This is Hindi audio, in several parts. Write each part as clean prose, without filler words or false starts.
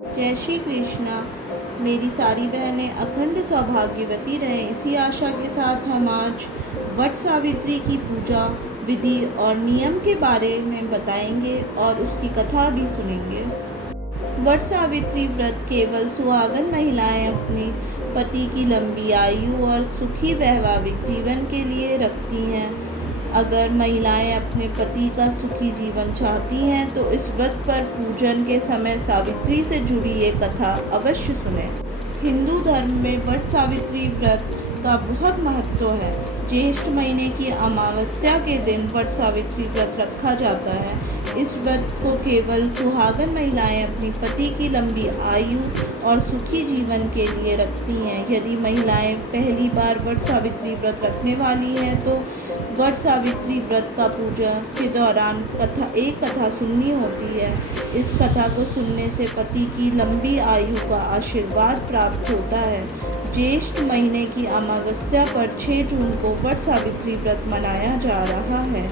जय श्री कृष्णा। मेरी सारी बहनें अखंड सौभाग्यवती रहें, इसी आशा के साथ हम आज वट सावित्री की पूजा विधि और नियम के बारे में बताएंगे और उसकी कथा भी सुनेंगे। वट सावित्री व्रत केवल सुहागन महिलाएं अपने पति की लंबी आयु और सुखी वैवाहिक जीवन के लिए रखती हैं। अगर महिलाएं अपने पति का सुखी जीवन चाहती हैं तो इस व्रत पर पूजन के समय सावित्री से जुड़ी ये कथा अवश्य सुनें। हिंदू धर्म में वट सावित्री व्रत का बहुत महत्व है। ज्येष्ठ महीने की अमावस्या के दिन वट सावित्री व्रत रखा जाता है। इस व्रत को केवल सुहागन महिलाएं अपनी पति की लंबी आयु और सुखी जीवन के लिए रखती हैं। यदि महिलाएं पहली बार वट सावित्री व्रत रखने वाली हैं तो वट सावित्री व्रत का पूजा के दौरान एक कथा सुननी होती है। इस कथा को सुनने से पति की लंबी आयु का आशीर्वाद प्राप्त होता है। ज्येष्ठ महीने की अमावस्या पर 6 जून को वट सावित्री व्रत मनाया जा रहा है।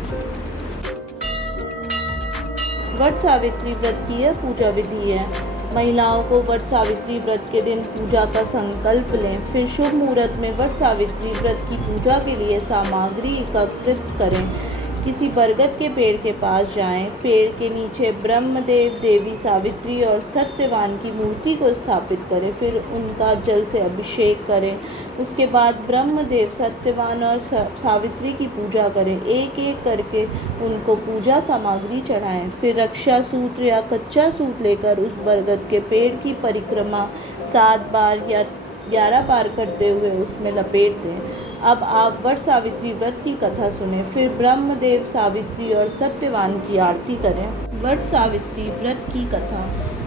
वट सावित्री व्रत की यह पूजा विधि है। महिलाओं को वट सावित्री व्रत के दिन पूजा का संकल्प लें, फिर शुभ मुहूर्त में वट सावित्री व्रत की पूजा के लिए सामग्री एकत्रित करें। किसी बरगद के पेड़ के पास जाएं, पेड़ के नीचे ब्रह्मदेव, देवी सावित्री और सत्यवान की मूर्ति को स्थापित करें, फिर उनका जल से अभिषेक करें। उसके बाद ब्रह्मदेव, सत्यवान और सावित्री की पूजा करें। एक एक करके उनको पूजा सामग्री चढ़ाएं। फिर रक्षा सूत्र या कच्चा सूत लेकर उस बरगद के पेड़ की परिक्रमा 7 बार या 11 बार करते हुए उसमें लपेट दें। अब आप वट सावित्री व्रत की कथा सुनें, फिर ब्रह्मदेव, सावित्री और सत्यवान की आरती करें। वट सावित्री व्रत की कथा।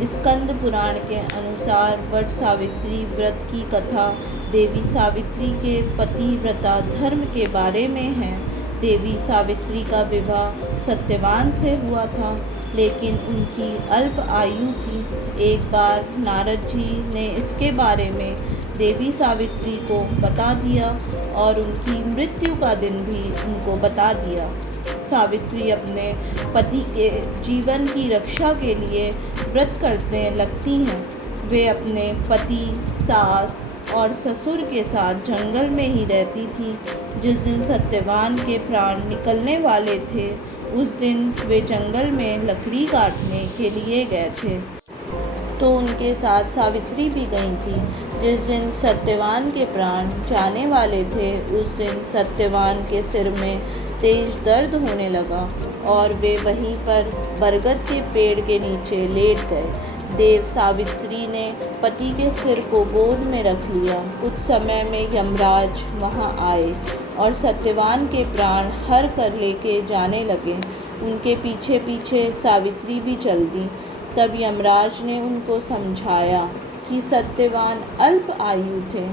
स्कंद पुराण के अनुसार वट सावित्री व्रत की कथा देवी सावित्री के पतिव्रता धर्म के बारे में है। देवी सावित्री का विवाह सत्यवान से हुआ था, लेकिन उनकी अल्प आयु थी। एक बार नारद जी ने इसके बारे में देवी सावित्री को बता दिया और उनकी मृत्यु का दिन भी उनको बता दिया। सावित्री अपने पति के जीवन की रक्षा के लिए व्रत करने लगती हैं। वे अपने पति, सास और ससुर के साथ जंगल में ही रहती थी। जिस दिन सत्यवान के प्राण निकलने वाले थे उस दिन वे जंगल में लकड़ी काटने के लिए गए थे, तो उनके साथ सावित्री भी गई थी। जिस दिन सत्यवान के प्राण जाने वाले थे उस दिन सत्यवान के सिर में तेज दर्द होने लगा और वे वहीं पर बरगद के पेड़ के नीचे लेट गए। देव सावित्री ने पति के सिर को गोद में रख लिया। कुछ समय में यमराज वहां आए और सत्यवान के प्राण हर कर लेके जाने लगे। उनके पीछे पीछे सावित्री भी चल दी। तब यमराज ने उनको समझाया कि सत्यवान अल्प आयु थे,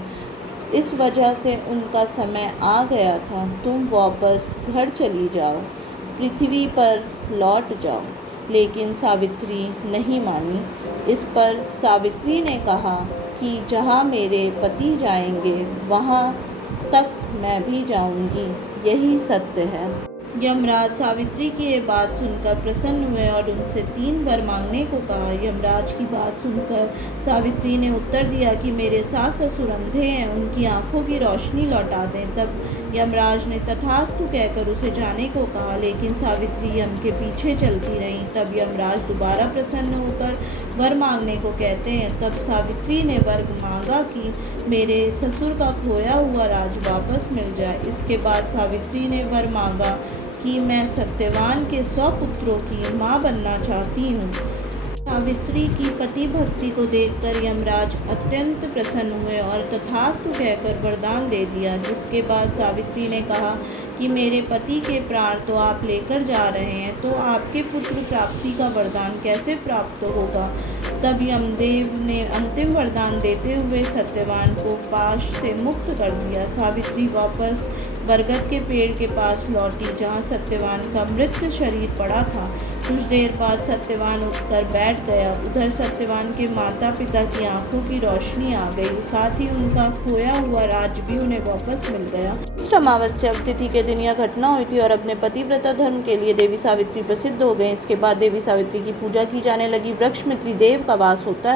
इस वजह से उनका समय आ गया था। तुम वापस घर चली जाओ, पृथ्वी पर लौट जाओ। लेकिन सावित्री नहीं मानी। इस पर सावित्री ने कहा कि जहाँ मेरे पति जाएंगे वहाँ तक मैं भी जाऊंगी, यही सत्य है। यमराज सावित्री की ये बात सुनकर प्रसन्न हुए और उनसे 3 वर मांगने को कहा। यमराज की बात सुनकर सावित्री ने उत्तर दिया कि मेरे सास ससुर अंधे हैं, उनकी आंखों की रोशनी लौटा दें। तब यमराज ने तथास्तु कहकर उसे जाने को कहा, लेकिन सावित्री यम के पीछे चलती रही। तब यमराज दोबारा प्रसन्न होकर वर मांगने को कहते हैं। तब सावित्री ने वर मांगा कि मेरे ससुर का खोया हुआ राज वापस मिल जाए। इसके बाद सावित्री ने वर मांगा कि मैं सत्यवान के 100 पुत्रों की माँ बनना चाहती हूँ। सावित्री की पति भक्ति को देखकर यमराज अत्यंत प्रसन्न हुए और तथास्तु कहकर वरदान दे दिया। जिसके बाद सावित्री ने कहा कि मेरे पति के प्राण तो आप लेकर जा रहे हैं, तो आपके पुत्र प्राप्ति का वरदान कैसे प्राप्त होगा। तब यमदेव ने अंतिम वरदान देते हुए सत्यवान को पाश से मुक्त कर दिया। सावित्री वापस बरगद के पेड़ के पास लौटी जहाँ सत्यवान का मृत शरीर पड़ा था। कुछ देर बाद सत्यवान उठकर बैठ गया। उधर सत्यवान के माता पिता की आंखों की रोशनी आ गई, साथ ही उनका खोया हुआ राज भी उन्हें वापस मिल गया। इस अमावस्या तिथि के दिन यह घटना हुई थी और अपने पतिव्रता धर्म के लिए देवी सावित्री प्रसिद्ध हो गए। इसके बाद देवी सावित्री की पूजा की जाने लगी। वृक्ष में त्रिदेव का वास होता है।